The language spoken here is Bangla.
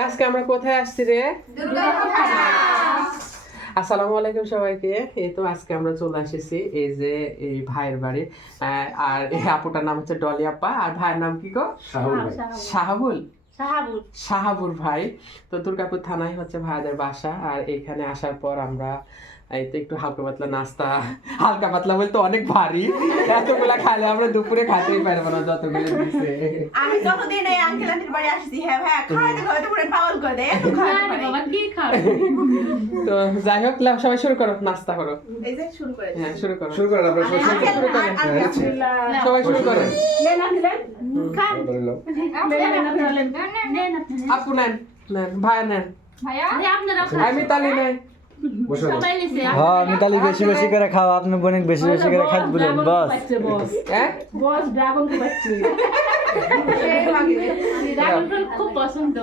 আজকে আমরা কোথায় আসছি রে? আসসালামু আলাইকুম সবাইকে। এই তো আজকে আমরা চলে এসেছি এই যে এই ভাইয়ের বাড়ি। আহ, আর এই আপুটার নাম হচ্ছে ডলি আপা। আর ভাইয়ের নাম কি গো? শাহাবুল সাহাবুল শাহাবুর ভাই। তো দুর্গাপুর থানায় হচ্ছে ভাইদের বাসা। আর এখানে আসার পর আমরা এই তো একটু হালকা পাতলা নাস্তা হালকা পাতলা বলতে অনেক ভারী। এতগুলা খাইলে আমরা দুপুরে খাতেই পারব না যতগুলো দিছে। আমি যতদিন এই আঙ্কেল আন্টির বাড়ি আসছি হ্যাঁ ভাই খাওয়াতে খাওয়াতে পুরো পাগল করে দেয় এত খাওয়াতে পারে। বাবা কি খাবে? তো যাই হোক সবাই শুরু করো নাস্তা করো শুরু করে হ্যাঁ শুরু করো শুরু করেন আপনার সবাই শুরু করেন। সবাই শুরু করেন আপু নেন নেন ভাই নেন ভাইয়া আমি তালি নেই বসে বসে। সবাই নিছে হ্যাঁ মিতালি বেশি বেশি করে খাও আপনি বোনিক বেশি বেশি করে খাই বলেন বাস হ্যাঁ ড্রাগন খুব পছন্দ